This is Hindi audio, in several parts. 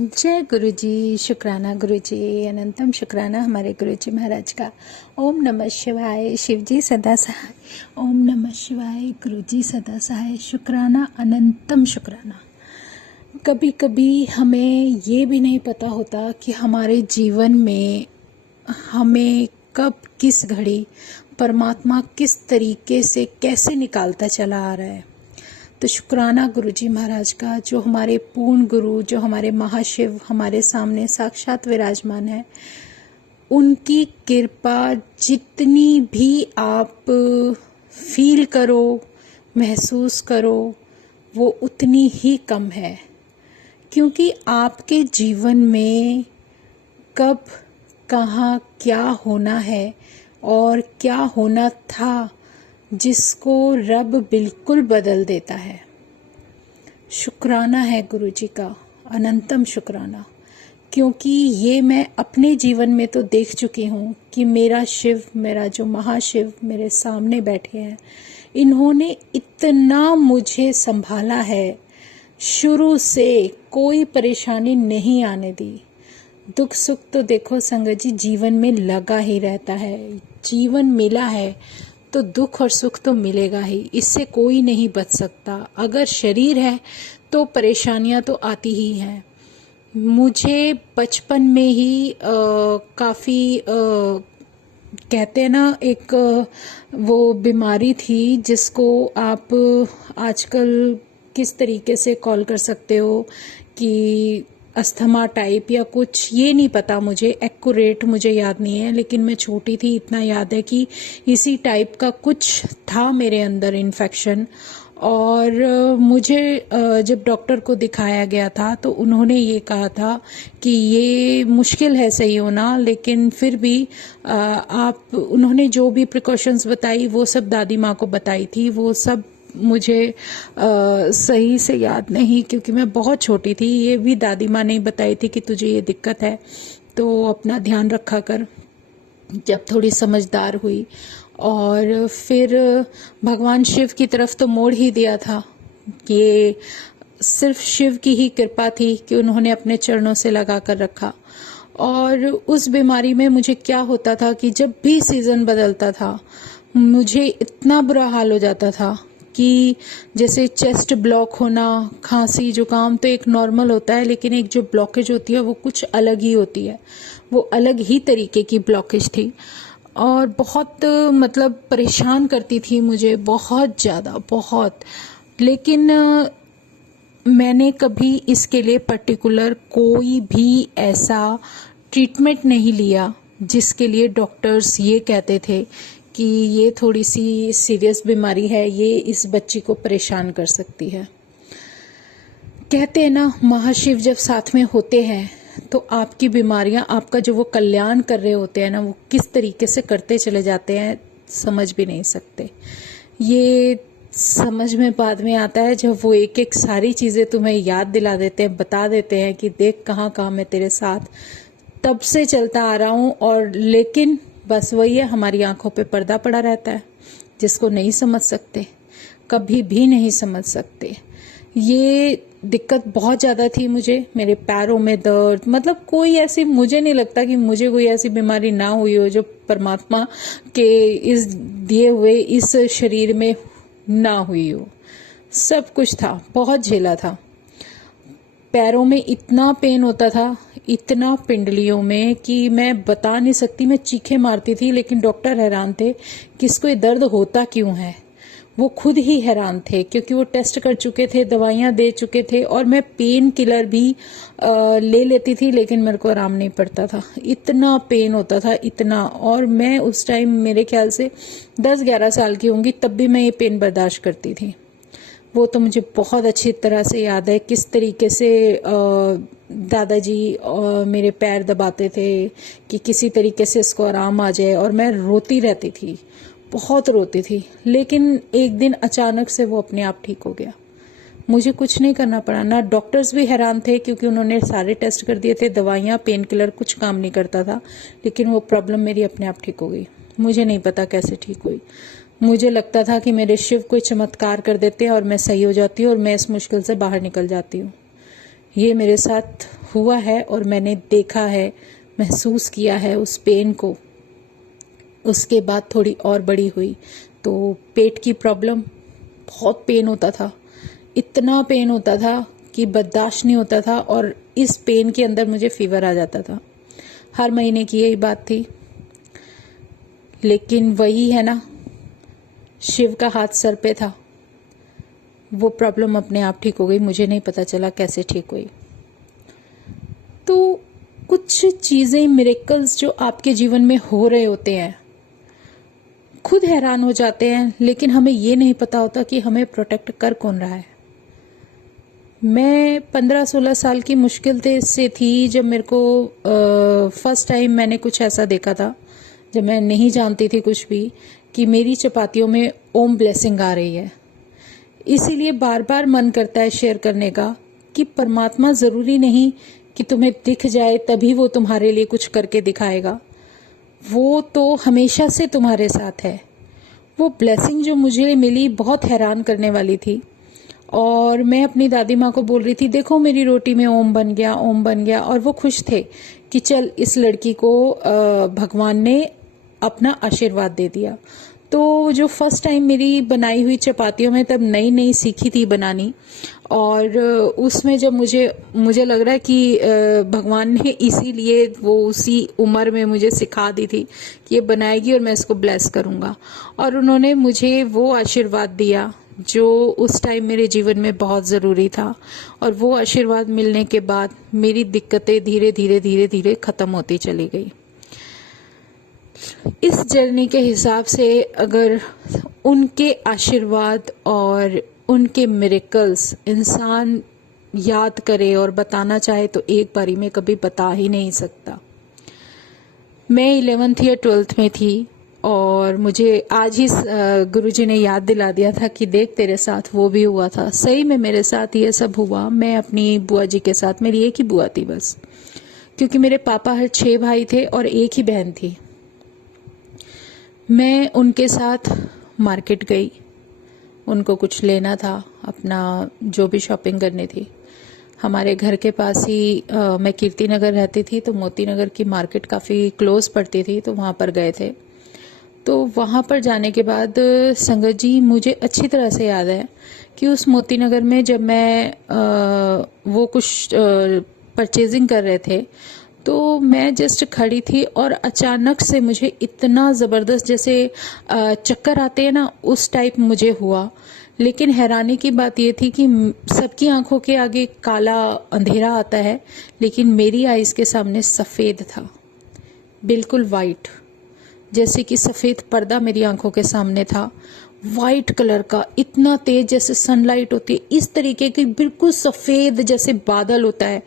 जय गुरु जी। शुक्राना गुरु जी, अनंतम शुक्राना हमारे गुरु जी महाराज का। ओम नमः शिवाय। शिव जी सदा सहाय। ओम नमः शिवाय। गुरु जी सदा सहाय। शुक्राना, अनंतम शुक्राना। कभी कभी हमें ये भी नहीं पता होता कि हमारे जीवन में हमें कब किस घड़ी परमात्मा किस तरीके से कैसे निकालता चला आ रहा है। तो शुक्राना गुरु जी महाराज का, जो हमारे पूर्ण गुरु, जो हमारे महाशिव हमारे सामने साक्षात विराजमान है। उनकी कृपा जितनी भी आप फील करो, महसूस करो, वो उतनी ही कम है। क्योंकि आपके जीवन में कब, कहाँ, क्या होना है और क्या होना था, जिसको रब बिल्कुल बदल देता है। शुक्राना है गुरु जी का, अनंतम शुक्राना। क्योंकि ये मैं अपने जीवन में तो देख चुकी हूँ कि मेरा शिव, मेरा जो महाशिव मेरे सामने बैठे हैं, इन्होंने इतना मुझे संभाला है। शुरू से कोई परेशानी नहीं आने दी। दुख सुख तो देखो संगत जी जीवन में लगा ही रहता है। जीवन मिला है तो दुख और सुख तो मिलेगा ही, इससे कोई नहीं बच सकता। अगर शरीर है तो परेशानियां तो आती ही हैं। मुझे बचपन में ही काफ़ी कहते हैं ना, एक वो बीमारी थी जिसको आप आजकल किस तरीके से कॉल कर सकते हो कि अस्थमा टाइप या कुछ, ये नहीं पता मुझे, एक्यूरेट मुझे याद नहीं है। लेकिन मैं छोटी थी, इतना याद है कि इसी टाइप का कुछ था मेरे अंदर इन्फेक्शन। और मुझे जब डॉक्टर को दिखाया गया था तो उन्होंने ये कहा था कि ये मुश्किल है सही होना, लेकिन फिर भी आप, उन्होंने जो भी प्रिकॉशंस बताई वो सब दादी माँ को बताई थी। वो सब मुझे सही से याद नहीं, क्योंकि मैं बहुत छोटी थी। ये भी दादी माँ ने बताई थी कि तुझे ये दिक्कत है तो अपना ध्यान रखा कर। जब थोड़ी समझदार हुई और फिर भगवान शिव की तरफ तो मोड़ ही दिया था। ये सिर्फ शिव की ही कृपा थी कि उन्होंने अपने चरणों से लगा कर रखा। और उस बीमारी में मुझे क्या होता था कि जब भी सीजन बदलता था मुझे इतना बुरा हाल हो जाता था कि जैसे चेस्ट ब्लॉक होना, खांसी जुकाम तो एक नॉर्मल होता है, लेकिन एक जो ब्लॉकेज होती है वो कुछ अलग ही होती है। वो अलग ही तरीके की ब्लॉकेज थी और बहुत मतलब परेशान करती थी मुझे, बहुत ज़्यादा, बहुत। लेकिन मैंने कभी इसके लिए पर्टिकुलर कोई भी ऐसा ट्रीटमेंट नहीं लिया जिसके लिए डॉक्टर्स ये कहते थे कि ये थोड़ी सी सीरियस बीमारी है, ये इस बच्ची को परेशान कर सकती है। कहते हैं ना, महाशिव जब साथ में होते हैं तो आपकी बीमारियां, आपका जो वो कल्याण कर रहे होते हैं ना, वो किस तरीके से करते चले जाते हैं समझ भी नहीं सकते। ये समझ में बाद में आता है जब वो एक एक सारी चीज़ें तुम्हें याद दिला देते हैं, बता देते हैं कि देख कहाँ कहाँ मैं तेरे साथ तब से चलता आ रहा हूँ। और लेकिन बस वही है, हमारी आंखों पे पर्दा पड़ा रहता है जिसको नहीं समझ सकते, कभी भी नहीं समझ सकते। ये दिक्कत बहुत ज़्यादा थी मुझे, मेरे पैरों में दर्द, मतलब कोई ऐसी, मुझे नहीं लगता कि मुझे कोई ऐसी बीमारी ना हुई हो जो परमात्मा के इस दिए हुए इस शरीर में ना हुई हो। सब कुछ था, बहुत झेला था। पैरों में इतना पेन होता था, इतना पिंडलियों में, कि मैं बता नहीं सकती। मैं चीखें मारती थी, लेकिन डॉक्टर हैरान थे कि इसको ये दर्द होता क्यों है। वो खुद ही हैरान थे क्योंकि वो टेस्ट कर चुके थे, दवाइयाँ दे चुके थे, और मैं पेन किलर भी ले लेती थी, लेकिन मेरे को आराम नहीं पड़ता था। इतना पेन होता था, इतना। और मैं उस टाइम मेरे ख्याल से 10-11 साल की होंगी, तब भी मैं ये पेन बर्दाश्त करती थी। वो तो मुझे बहुत अच्छी तरह से याद है किस तरीके से दादाजी मेरे पैर दबाते थे कि किसी तरीके से इसको आराम आ जाए, और मैं रोती रहती थी, बहुत रोती थी। लेकिन एक दिन अचानक से वो अपने आप ठीक हो गया। मुझे कुछ नहीं करना पड़ा। ना डॉक्टर्स भी हैरान थे क्योंकि उन्होंने सारे टेस्ट कर दिए थे, दवाइयाँ, पेन किलर कुछ काम नहीं करता था, लेकिन वो प्रॉब्लम मेरी अपने आप ठीक हो गई। मुझे नहीं पता कैसे ठीक हुई। मुझे लगता था कि मेरे शिव कोई चमत्कार कर देते हैं और मैं सही हो जाती हूँ और मैं इस मुश्किल से बाहर निकल जाती हूँ। ये मेरे साथ हुआ है और मैंने देखा है, महसूस किया है उस पेन को। उसके बाद थोड़ी और बड़ी हुई तो पेट की प्रॉब्लम, बहुत पेन होता था, इतना पेन होता था कि बर्दाश्त नहीं होता था, और इस पेन के अंदर मुझे फीवर आ जाता था। हर महीने की यही बात थी। लेकिन वही है ना, शिव का हाथ सर पे था, वो प्रॉब्लम अपने आप ठीक हो गई। मुझे नहीं पता चला कैसे ठीक हुई। तो कुछ चीज़ें, मिरेकल्स जो आपके जीवन में हो रहे होते हैं, खुद हैरान हो जाते हैं, लेकिन हमें ये नहीं पता होता कि हमें प्रोटेक्ट कर कौन रहा है। मैं 15-16 साल की मुश्किल से थी जब मेरे को फर्स्ट टाइम मैंने कुछ ऐसा देखा था, जब मैं नहीं जानती थी कुछ भी, कि मेरी चपातियों में ओम ब्लेसिंग आ रही है। इसीलिए बार बार मन करता है शेयर करने का कि परमात्मा ज़रूरी नहीं कि तुम्हें दिख जाए तभी वो तुम्हारे लिए कुछ करके दिखाएगा। वो तो हमेशा से तुम्हारे साथ है। वो ब्लेसिंग जो मुझे मिली बहुत हैरान करने वाली थी। और मैं अपनी दादी माँ को बोल रही थी, देखो मेरी रोटी में ओम बन गया, ओम बन गया। और वो खुश थे कि चल इस लड़की को भगवान ने अपना आशीर्वाद दे दिया। तो जो फर्स्ट टाइम मेरी बनाई हुई चपातियों में, तब नई नई सीखी थी बनानी, और उसमें जब मुझे लग रहा है कि भगवान ने इसीलिए वो उसी उम्र में मुझे सिखा दी थी कि ये बनाएगी और मैं इसको ब्लेस करूँगा। और उन्होंने मुझे वो आशीर्वाद दिया जो उस टाइम मेरे जीवन में बहुत ज़रूरी था। और वो आशीर्वाद मिलने के बाद मेरी दिक्कतें धीरे धीरे धीरे धीरे ख़त्म होती चली गई। इस जर्नी के हिसाब से अगर उनके आशीर्वाद और उनके मिरेकल्स इंसान याद करे और बताना चाहे तो एक बारी में कभी बता ही नहीं सकता। मैं 11th या 12th में थी, और मुझे आज ही गुरुजी ने याद दिला दिया था कि देख तेरे साथ वो भी हुआ था। सही में मेरे साथ ये सब हुआ। मैं अपनी बुआ जी के साथ, मेरी एक ही बुआ थी बस, क्योंकि मेरे पापा हर 6 भाई थे और एक ही बहन थी। मैं उनके साथ मार्केट गई, उनको कुछ लेना था, अपना जो भी शॉपिंग करनी थी। हमारे घर के पास ही मैं कीर्ति नगर रहती थी, तो मोती नगर की मार्केट काफ़ी क्लोज पड़ती थी, तो वहाँ पर गए थे। तो वहाँ पर जाने के बाद संगत जी, मुझे अच्छी तरह से याद है कि उस मोती नगर में जब मैं वो कुछ परचेजिंग कर रहे थे, तो मैं जस्ट खड़ी थी और अचानक से मुझे इतना ज़बरदस्त, जैसे चक्कर आते हैं ना, उस टाइप मुझे हुआ। लेकिन हैरानी की बात यह थी कि सबकी आंखों के आगे काला अंधेरा आता है, लेकिन मेरी आइज़ के सामने सफ़ेद था, बिल्कुल वाइट, जैसे कि सफ़ेद पर्दा मेरी आंखों के सामने था, वाइट कलर का, इतना तेज जैसे सनलाइट होती है, इस तरीके की, बिल्कुल सफ़ेद जैसे बादल होता है,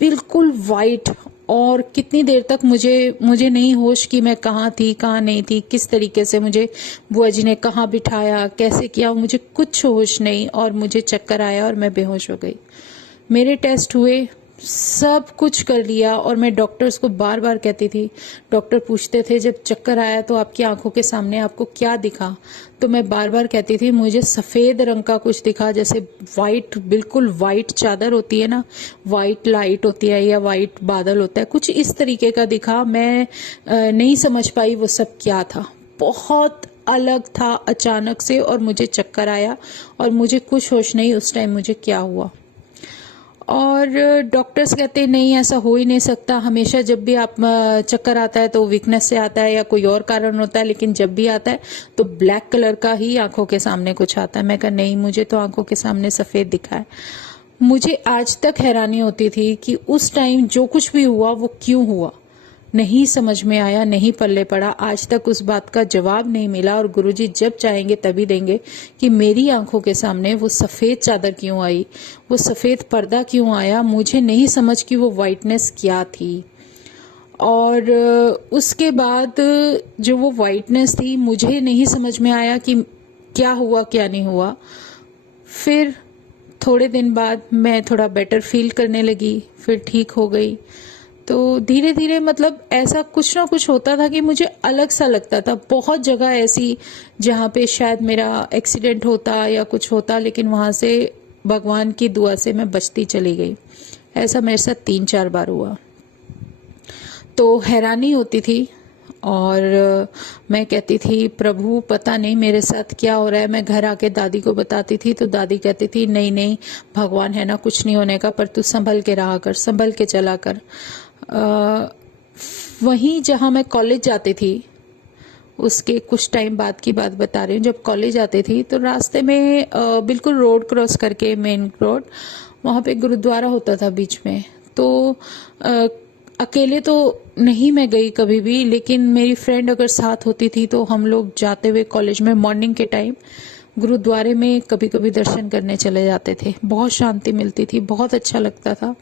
बिल्कुल वाइट। और कितनी देर तक मुझे नहीं होश कि मैं कहाँ थी कहाँ नहीं थी, किस तरीके से मुझे बुआ जी ने कहाँ बिठाया, कैसे किया, मुझे कुछ होश नहीं, और मुझे चक्कर आया और मैं बेहोश हो गई। मेरे टेस्ट हुए, सब कुछ कर लिया, और मैं डॉक्टर्स को बार बार कहती थी। डॉक्टर पूछते थे जब चक्कर आया तो आपकी आंखों के सामने आपको क्या दिखा, तो मैं बार बार कहती थी मुझे सफ़ेद रंग का कुछ दिखा, जैसे वाइट, बिल्कुल वाइट चादर होती है ना, वाइट लाइट होती है या वाइट बादल होता है, कुछ इस तरीके का दिखा। मैं नहीं समझ पाई वो सब क्या था, बहुत अलग था अचानक से, और मुझे चक्कर आया और मुझे कुछ होश नहीं उस टाइम मुझे क्या हुआ। और डॉक्टर्स कहते हैं नहीं, ऐसा हो ही नहीं सकता, हमेशा जब भी आप चक्कर आता है तो वीकनेस से आता है या कोई और कारण होता है, लेकिन जब भी आता है तो ब्लैक कलर का ही आंखों के सामने कुछ आता है। मैं कहा नहीं, मुझे तो आंखों के सामने सफ़ेद दिखा है। मुझे आज तक हैरानी होती थी कि उस टाइम जो कुछ भी हुआ वो क्यों हुआ, नहीं समझ में आया, नहीं पल्ले पड़ा, आज तक उस बात का जवाब नहीं मिला। और गुरुजी जब चाहेंगे तभी देंगे कि मेरी आंखों के सामने वो सफ़ेद चादर क्यों आई, वो सफ़ेद पर्दा क्यों आया, मुझे नहीं समझ कि वो वाइटनेस क्या थी। और उसके बाद जो वो वाइटनेस थी, मुझे नहीं समझ में आया कि क्या हुआ क्या नहीं हुआ। फिर थोड़े दिन बाद मैं थोड़ा बेटर फील करने लगी, फिर ठीक हो गई। तो धीरे धीरे, मतलब ऐसा कुछ ना कुछ होता था कि मुझे अलग सा लगता था। बहुत जगह ऐसी जहाँ पे शायद मेरा एक्सीडेंट होता या कुछ होता, लेकिन वहाँ से भगवान की दुआ से मैं बचती चली गई। ऐसा मेरे साथ 3-4 बार हुआ। तो हैरानी होती थी और मैं कहती थी प्रभु पता नहीं मेरे साथ क्या हो रहा है। मैं घर आके दादी को बताती थी तो दादी कहती थी नहीं नहीं भगवान है ना, कुछ नहीं होने का, पर तू संभल के रहा कर, संभल के चला कर। वहीं जहाँ मैं कॉलेज जाती थी उसके कुछ टाइम बाद की बात बता रही हूँ। जब कॉलेज आती थी तो रास्ते में बिल्कुल रोड क्रॉस करके मेन रोड, वहाँ पे गुरुद्वारा होता था बीच में। तो अकेले तो नहीं मैं गई कभी भी, लेकिन मेरी फ्रेंड अगर साथ होती थी तो हम लोग जाते हुए कॉलेज में मॉर्निंग के टाइम गुरुद्वारे में कभी कभी दर्शन करने चले जाते थे। बहुत शांति मिलती थी, बहुत अच्छा लगता था,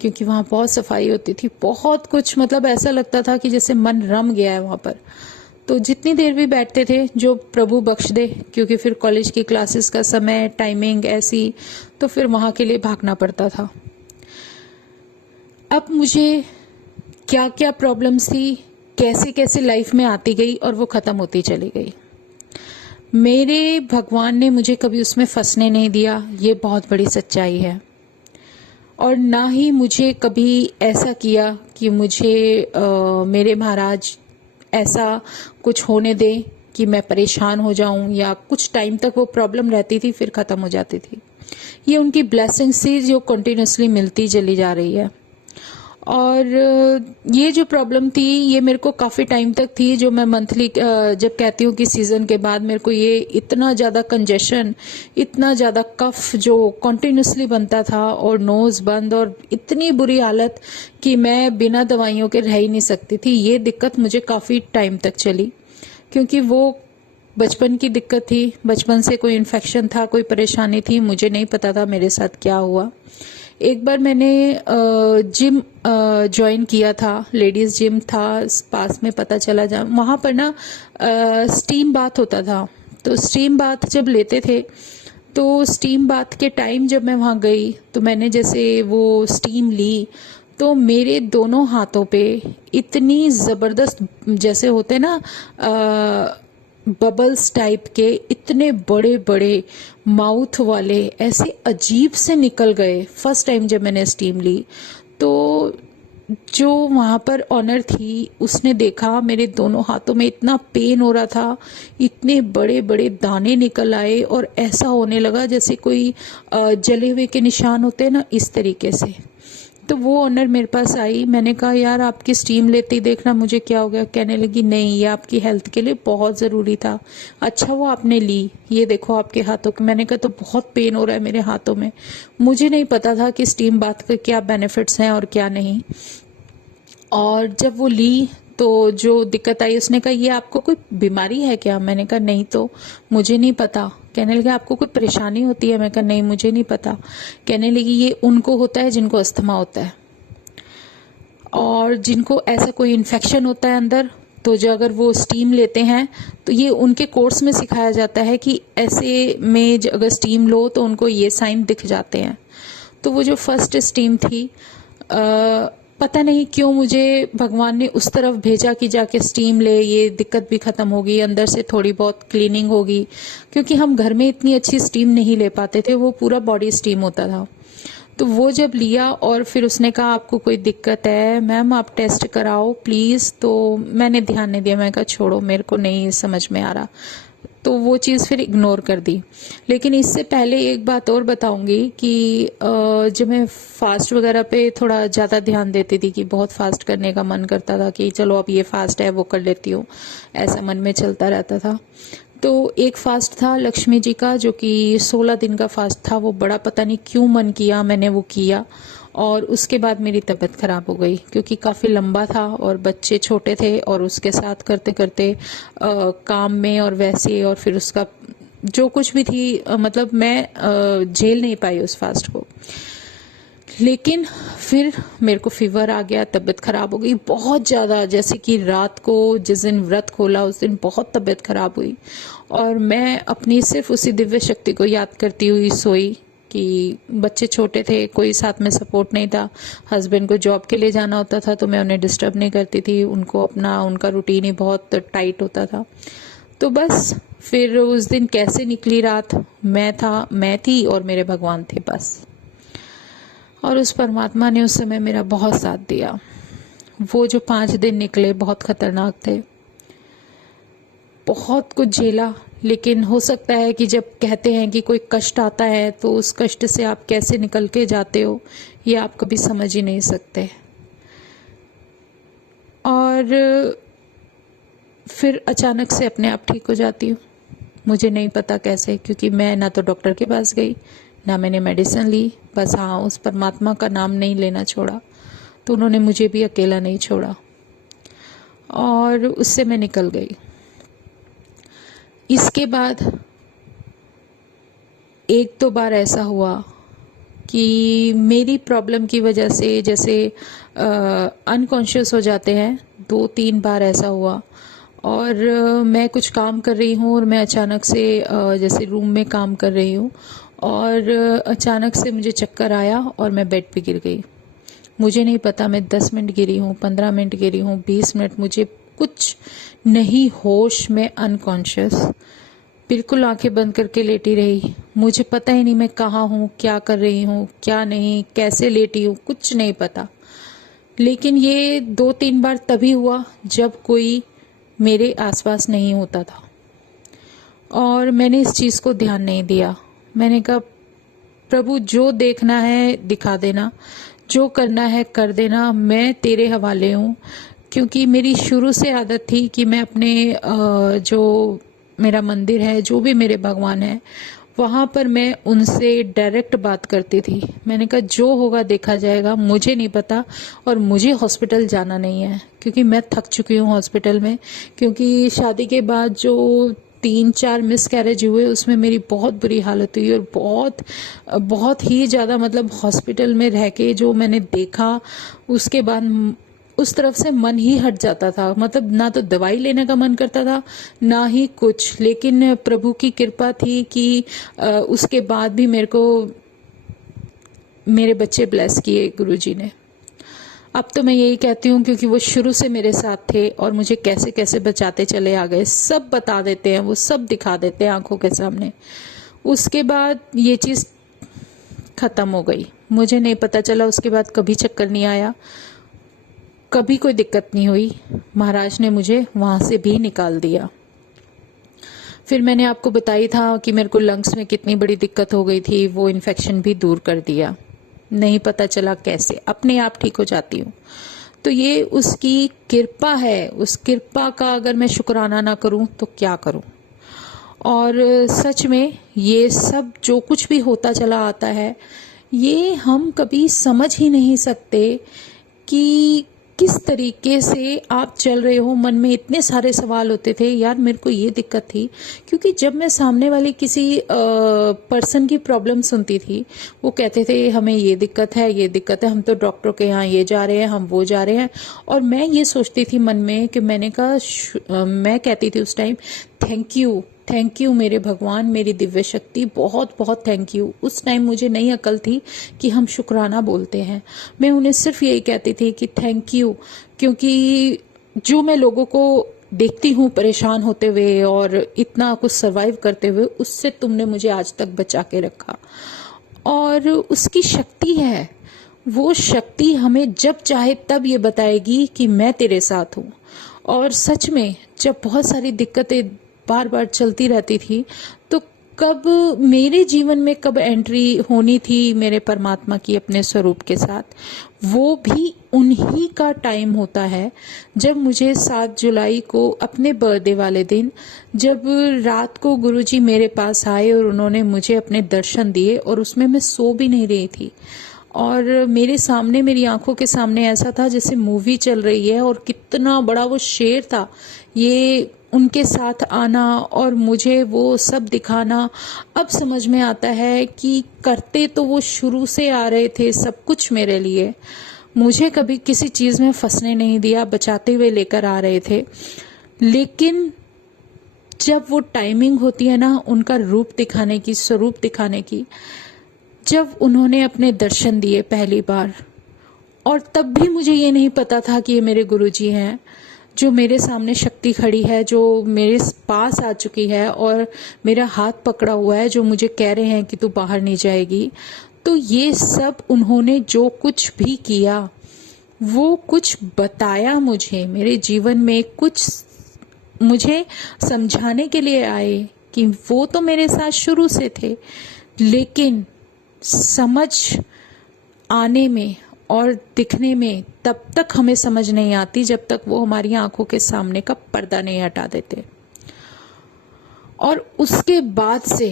क्योंकि वहाँ बहुत सफाई होती थी, बहुत कुछ, मतलब ऐसा लगता था कि जैसे मन रम गया है वहाँ पर। तो जितनी देर भी बैठते थे जो प्रभु बख्श दे, क्योंकि फिर कॉलेज की क्लासेस का समय टाइमिंग ऐसी, तो फिर वहाँ के लिए भागना पड़ता था। अब मुझे क्या क्या प्रॉब्लम्स थी, कैसे कैसे लाइफ में आती गई और वो ख़त्म होती चली गई। मेरे भगवान ने मुझे कभी उसमें फंसने नहीं दिया, ये बहुत बड़ी सच्चाई है। और ना ही मुझे कभी ऐसा किया कि मुझे मेरे महाराज ऐसा कुछ होने दे कि मैं परेशान हो जाऊं, या कुछ टाइम तक वो प्रॉब्लम रहती थी फिर ख़त्म हो जाती थी। ये उनकी ब्लेसिंग्स थी जो कंटिन्यूसली मिलती चली जा रही है। और ये जो प्रॉब्लम थी ये मेरे को काफ़ी टाइम तक थी, जो मैं मंथली जब कहती हूँ कि सीज़न के बाद मेरे को ये इतना ज़्यादा कंजेशन, इतना ज़्यादा कफ जो कंटिन्यूसली बनता था, और नोज़ बंद, और इतनी बुरी हालत कि मैं बिना दवाइयों के रह ही नहीं सकती थी। ये दिक्कत मुझे काफ़ी टाइम तक चली, क्योंकि वो बचपन की दिक्कत थी। बचपन से कोई इन्फेक्शन था, कोई परेशानी थी, मुझे नहीं पता था मेरे साथ क्या हुआ। एक बार मैंने जिम ज्वाइन किया था, लेडीज जिम था पास में, पता चला जा वहाँ पर ना स्टीम बाथ होता था। तो स्टीम बाथ जब लेते थे, तो स्टीम बाथ के टाइम जब मैं वहाँ गई तो मैंने जैसे वो स्टीम ली, तो मेरे दोनों हाथों पे इतनी ज़बरदस्त, जैसे होते ना बबल्स टाइप के, इतने बड़े बड़े माउथ वाले, ऐसे अजीब से निकल गए फर्स्ट टाइम जब मैंने स्टीम ली। तो जो वहाँ पर ऑनर थी उसने देखा मेरे दोनों हाथों में इतना पेन हो रहा था, इतने बड़े बड़े दाने निकल आए, और ऐसा होने लगा जैसे कोई जले हुए के निशान होते हैं ना, इस तरीके से। तो वो ऑनर मेरे पास आई, मैंने कहा यार आपकी स्टीम लेते ही देखना मुझे क्या हो गया। कहने लगी नहीं, ये आपकी हेल्थ के लिए बहुत ज़रूरी था। अच्छा वो आपने ली, ये देखो आपके हाथों के। मैंने कहा तो बहुत पेन हो रहा है मेरे हाथों में। मुझे नहीं पता था कि स्टीम बाथ के क्या बेनिफिट्स हैं और क्या नहीं। और जब वो ली तो जो दिक्कत आई, उसने कहा ये आपको कोई बीमारी है क्या? मैंने कहा नहीं तो, मुझे नहीं पता। कहने लगे आपको कोई परेशानी होती है? मैं कहा नहीं मुझे नहीं पता। कहने लगी ये उनको होता है जिनको अस्थमा होता है, और जिनको ऐसा कोई इन्फेक्शन होता है अंदर, तो जो अगर वो स्टीम लेते हैं तो ये उनके कोर्स में सिखाया जाता है कि ऐसे में अगर स्टीम लो तो उनको ये साइन दिख जाते हैं। तो वो जो फर्स्ट स्टीम थी, पता नहीं क्यों मुझे भगवान ने उस तरफ भेजा कि जाके स्टीम ले, ये दिक्कत भी खत्म होगी, अंदर से थोड़ी बहुत क्लीनिंग होगी, क्योंकि हम घर में इतनी अच्छी स्टीम नहीं ले पाते थे, वो पूरा बॉडी स्टीम होता था। तो वो जब लिया और फिर उसने कहा आपको कोई दिक्कत है मैम, आप टेस्ट कराओ प्लीज़। तो मैंने ध्यान नहीं दिया, मैंने कहा छोड़ो मेरे को नहीं समझ में आ रहा, तो वो चीज़ फिर इग्नोर कर दी। लेकिन इससे पहले एक बात और बताऊंगी कि जब मैं फास्ट वगैरह पे थोड़ा ज़्यादा ध्यान देती थी, कि बहुत फास्ट करने का मन करता था कि चलो अब ये फास्ट है वो कर लेती हूँ, ऐसा मन में चलता रहता था। तो एक फास्ट था लक्ष्मी जी का, जो कि 16 दिन का फास्ट था। वो बड़ा पता नहीं क्यों मन किया, मैंने वो किया, और उसके बाद मेरी तबीयत खराब हो गई, क्योंकि काफ़ी लंबा था और बच्चे छोटे थे, और उसके साथ करते करते काम में और वैसे, और फिर उसका जो कुछ भी थी, मतलब मैं झेल नहीं पाई उस फास्ट को। लेकिन फिर मेरे को फीवर आ गया, तबीयत खराब हो गई बहुत ज़्यादा, जैसे कि रात को जिस दिन व्रत खोला उस दिन बहुत तबीयत खराब हुई, और मैं अपनी सिर्फ उसी दिव्य शक्ति को याद करती हुई सोई, कि बच्चे छोटे थे, कोई साथ में सपोर्ट नहीं था, हस्बैंड को जॉब के लिए जाना होता था, तो मैं उन्हें डिस्टर्ब नहीं करती थी, उनको अपना उनका रूटीन ही बहुत टाइट होता था। तो बस फिर उस दिन कैसे निकली रात, मैं थी और मेरे भगवान थे बस। और उस परमात्मा ने उस समय मेरा बहुत साथ दिया। वो जो 5 दिन निकले बहुत खतरनाक थे, बहुत कुछ झेला। लेकिन हो सकता है कि जब कहते हैं कि कोई कष्ट आता है तो उस कष्ट से आप कैसे निकल के जाते हो ये आप कभी समझ ही नहीं सकते। और फिर अचानक से अपने आप ठीक हो जाती हूँ, मुझे नहीं पता कैसे, क्योंकि मैं ना तो डॉक्टर के पास गई ना मैंने मेडिसिन ली। बस हाँ, उस परमात्मा का नाम नहीं लेना छोड़ा तो उन्होंने मुझे भी अकेला नहीं छोड़ा और उससे मैं निकल गई। इसके बाद 1-2 बार ऐसा हुआ कि मेरी प्रॉब्लम की वजह से जैसे अनकॉन्शियस हो जाते हैं, 2-3 बार ऐसा हुआ। और मैं कुछ काम कर रही हूँ और मैं अचानक से जैसे रूम में काम कर रही हूँ और अचानक से मुझे चक्कर आया और मैं बेड पे गिर गई। मुझे नहीं पता मैं 10 मिनट गिरी हूँ, 15 मिनट गिरी हूँ, 20 मिनट, मुझे कुछ नहीं होश में, अनकॉन्शियस बिल्कुल आंखें बंद करके लेटी रही। मुझे पता ही नहीं मैं कहाँ हूँ, क्या कर रही हूँ, क्या नहीं, कैसे लेटी हूँ, कुछ नहीं पता। लेकिन ये 2-3 बार तभी हुआ जब कोई मेरे आसपास नहीं होता था और मैंने इस चीज़ को ध्यान नहीं दिया। मैंने कहा प्रभु जो देखना है दिखा देना, जो करना है कर देना, मैं तेरे हवाले हूँ। क्योंकि मेरी शुरू से आदत थी कि मैं अपने जो मेरा मंदिर है, जो भी मेरे भगवान है, वहाँ पर मैं उनसे डायरेक्ट बात करती थी। मैंने कहा जो होगा देखा जाएगा, मुझे नहीं पता और मुझे हॉस्पिटल जाना नहीं है क्योंकि मैं थक चुकी हूँ हॉस्पिटल में। क्योंकि शादी के बाद जो 3-4 मिस कैरेज हुए उसमें मेरी बहुत बुरी हालत हुई और बहुत ही ज़्यादा, मतलब हॉस्पिटल में रह के जो मैंने देखा उसके बाद उस तरफ से मन ही हट जाता था। मतलब ना तो दवाई लेने का मन करता था ना ही कुछ। लेकिन प्रभु की कृपा थी कि उसके बाद भी मेरे को मेरे बच्चे ब्लेस किए गुरुजी ने। अब तो मैं यही कहती हूँ क्योंकि वो शुरू से मेरे साथ थे और मुझे कैसे कैसे बचाते चले आ गए, सब बता देते हैं, वो सब दिखा देते हैं आंखों के सामने। उसके बाद ये चीज़ खत्म हो गई, मुझे नहीं पता चला। उसके बाद कभी चक्कर नहीं आया, कभी कोई दिक्कत नहीं हुई। महाराज ने मुझे वहां से भी निकाल दिया। फिर मैंने आपको बताई था कि मेरे को लंग्स में कितनी बड़ी दिक्कत हो गई थी, वो इन्फेक्शन भी दूर कर दिया। नहीं पता चला कैसे, अपने आप ठीक हो जाती हूँ। तो ये उसकी कृपा है, उस कृपा का अगर मैं शुक्राना ना करूं तो क्या करूं। और सच में ये सब जो कुछ भी होता चला आता है, ये हम कभी समझ ही नहीं सकते कि किस तरीके से आप चल रहे हो। मन में इतने सारे सवाल होते थे, यार मेरे को ये दिक्कत थी। क्योंकि जब मैं सामने वाले किसी पर्सन की प्रॉब्लम सुनती थी, वो कहते थे हमें ये दिक्कत है, ये दिक्कत है, हम तो डॉक्टर के यहाँ ये जा रहे हैं, हम वो जा रहे हैं। और मैं ये सोचती थी मन में कि मैंने कहा मैं कहती थी उस टाइम, थैंक यू मेरे भगवान, मेरी दिव्य शक्ति, बहुत बहुत थैंक यू। उस टाइम मुझे नहीं अकल थी कि हम शुक्राना बोलते हैं। मैं उन्हें सिर्फ यही कहती थी कि थैंक यू, क्योंकि जो मैं लोगों को देखती हूँ परेशान होते हुए और इतना कुछ सरवाइव करते हुए, उससे तुमने मुझे आज तक बचा के रखा। और उसकी शक्ति है, वो शक्ति हमें जब चाहे तब ये बताएगी कि मैं तेरे साथ हूँ। और सच में जब बहुत सारी दिक्कतें बार बार चलती रहती थी, तो कब मेरे जीवन में कब एंट्री होनी थी मेरे परमात्मा की अपने स्वरूप के साथ, वो भी उन्हीं का टाइम होता है। जब मुझे 7 जुलाई को अपने बर्थडे वाले दिन, जब रात को गुरुजी मेरे पास आए और उन्होंने मुझे अपने दर्शन दिए, और उसमें मैं सो भी नहीं रही थी और मेरे सामने, मेरी आंखों के सामने ऐसा था जैसे मूवी चल रही है और कितना बड़ा वो शेर था। ये उनके साथ आना और मुझे वो सब दिखाना, अब समझ में आता है कि करते तो वो शुरू से आ रहे थे सब कुछ मेरे लिए। मुझे कभी किसी चीज़ में फंसने नहीं दिया, बचाते हुए लेकर आ रहे थे। लेकिन जब वो टाइमिंग होती है ना उनका रूप दिखाने की, स्वरूप दिखाने की, जब उन्होंने अपने दर्शन दिए पहली बार, और तब भी मुझे ये नहीं पता था कि ये मेरे गुरुजी हैं, जो मेरे सामने शक्ति खड़ी है, जो मेरे पास आ चुकी है और मेरा हाथ पकड़ा हुआ है, जो मुझे कह रहे हैं कि तू बाहर नहीं जाएगी। तो ये सब उन्होंने जो कुछ भी किया, वो कुछ बताया मुझे, मेरे जीवन में कुछ मुझे समझाने के लिए आए कि वो तो मेरे साथ शुरू से थे, लेकिन समझ आने में और दिखने में तब तक हमें समझ नहीं आती जब तक वो हमारी आंखों के सामने का पर्दा नहीं हटा देते। और उसके बाद से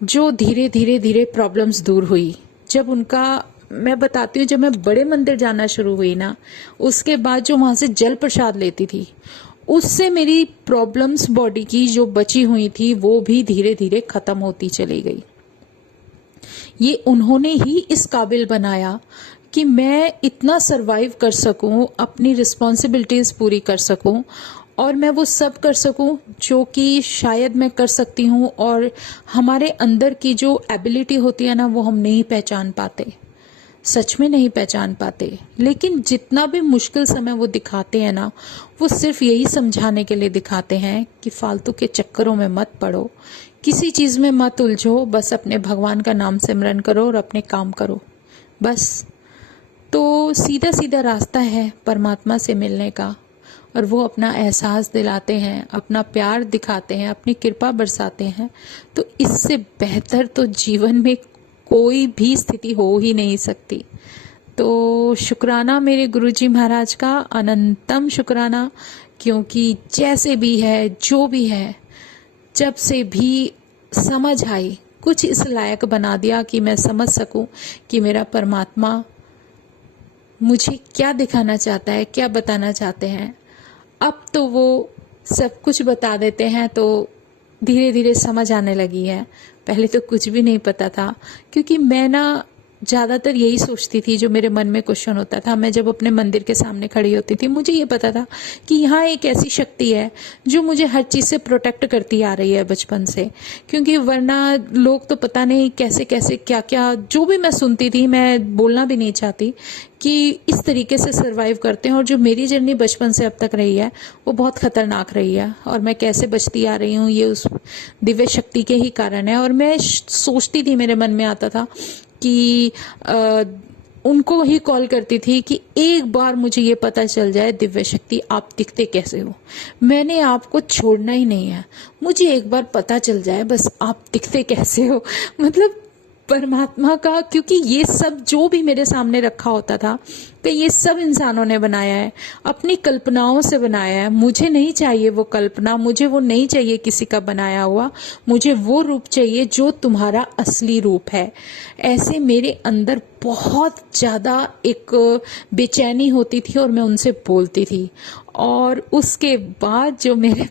जो धीरे धीरे धीरे प्रॉब्लम्स दूर हुई, जब उनका, मैं बताती हूँ, जब मैं बड़े मंदिर जाना शुरू हुई ना, उसके बाद जो वहां से जल प्रसाद लेती थी, उससे मेरी प्रॉब्लम्स बॉडी की जो बची हुई थी वो भी धीरे धीरे खत्म होती चली गई। ये उन्होंने ही इस काबिल बनाया कि मैं इतना सरवाइव कर सकूं, अपनी रिस्पॉन्सिबिलिटीज पूरी कर सकूं, और मैं वो सब कर सकूं जो कि शायद मैं कर सकती हूं, और हमारे अंदर की जो एबिलिटी होती है ना, वो हम नहीं पहचान पाते, सच में नहीं पहचान पाते। लेकिन जितना भी मुश्किल समय वो दिखाते हैं ना, वो सिर्फ यही समझाने के लिए दिखाते हैं कि फालतू के चक्करों में मत पड़ो, किसी चीज में मत उलझो, बस अपने भगवान का नाम सिमरन करो और अपने काम करो, बस। तो सीधा सीधा रास्ता है परमात्मा से मिलने का, और वो अपना एहसास दिलाते हैं, अपना प्यार दिखाते हैं, अपनी कृपा बरसाते हैं। तो इससे बेहतर तो जीवन में कोई भी स्थिति हो ही नहीं सकती। तो शुक्राना मेरे गुरुजी महाराज का, अनंतम शुक्राना, क्योंकि जैसे भी है, जो भी है, जब से भी समझ आई, कुछ इस लायक बना दिया कि मैं समझ सकूं कि मेरा परमात्मा मुझे क्या दिखाना चाहता है, क्या बताना चाहते हैं। अब तो वो सब कुछ बता देते हैं, तो धीरे धीरे समझ आने लगी है। पहले तो कुछ भी नहीं पता था, क्योंकि मैं ना ज़्यादातर यही सोचती थी, जो मेरे मन में क्वेश्चन होता था, मैं जब अपने मंदिर के सामने खड़ी होती थी, मुझे ये पता था कि यहाँ एक ऐसी शक्ति है जो मुझे हर चीज़ से प्रोटेक्ट करती आ रही है बचपन से। क्योंकि वरना लोग तो पता नहीं कैसे कैसे क्या क्या, जो भी मैं सुनती थी, मैं बोलना भी नहीं चाहती, कि इस तरीके से सरवाइव करते हैं। और जो मेरी जर्नी बचपन से अब तक रही है, वो बहुत खतरनाक रही है, और मैं कैसे बचती आ रही हूँ, ये उस दिव्य शक्ति के ही कारण है। और मैं सोचती थी, मेरे मन में आता था कि उनको ही कॉल करती थी कि एक बार मुझे ये पता चल जाए, दिव्य शक्ति आप दिखते कैसे हो, मैंने आपको छोड़ना ही नहीं है, मुझे एक बार पता चल जाए बस आप दिखते कैसे हो। मतलब परमात्मा का, क्योंकि ये सब जो भी मेरे सामने रखा होता था, कि ये सब इंसानों ने बनाया है, अपनी कल्पनाओं से बनाया है। मुझे नहीं चाहिए वो कल्पना, मुझे वो नहीं चाहिए किसी का बनाया हुआ, मुझे वो रूप चाहिए जो तुम्हारा असली रूप है। ऐसे मेरे अंदर बहुत ज्यादा एक बेचैनी होती थी, और मैं उनसे बोलती थी। और उसके बाद जो मेरे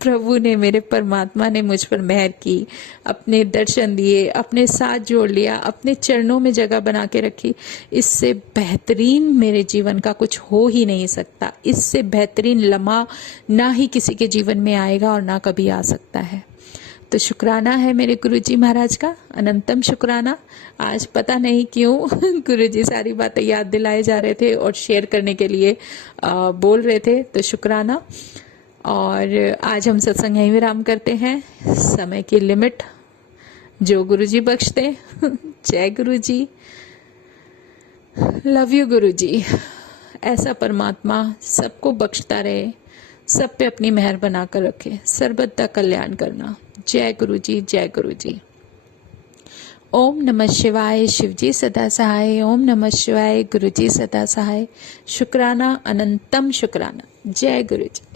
प्रभु ने, मेरे परमात्मा ने मुझ पर मेहर की, अपने दर्शन दिए, अपने साथ जोड़ लिया, अपने चरणों में जगह बना के रखी, इससे बेहतरीन मेरे जीवन का कुछ हो ही नहीं सकता। इससे बेहतरीन लम्हा ना ही किसी के जीवन में आएगा और ना कभी आ सकता है। तो शुक्राना है मेरे गुरुजी महाराज का, अनंतम शुक्राना। आज पता नहीं क्यों गुरुजी सारी बातें याद दिलाए जा रहे थे और शेयर करने के लिए बोल रहे थे, तो शुक्राना। और आज हम सत्संग यहीं विराम करते हैं, समय की लिमिट जो गुरुजी बख्शते। जय गुरुजी, लव यू गुरुजी। ऐसा परमात्मा सबको बख्शता रहे, सब पे अपनी मेहर बनाकर रखे, सर्वदा कल्याण करना। जय गुरुजी, जय गुरुजी। ओम नमः शिवाय, शिवजी सदा सहाय। ओम नमः शिवाय, गुरुजी सदा सहाय। शुक्राना, अनंतम शुक्राना। जय गुरुजी।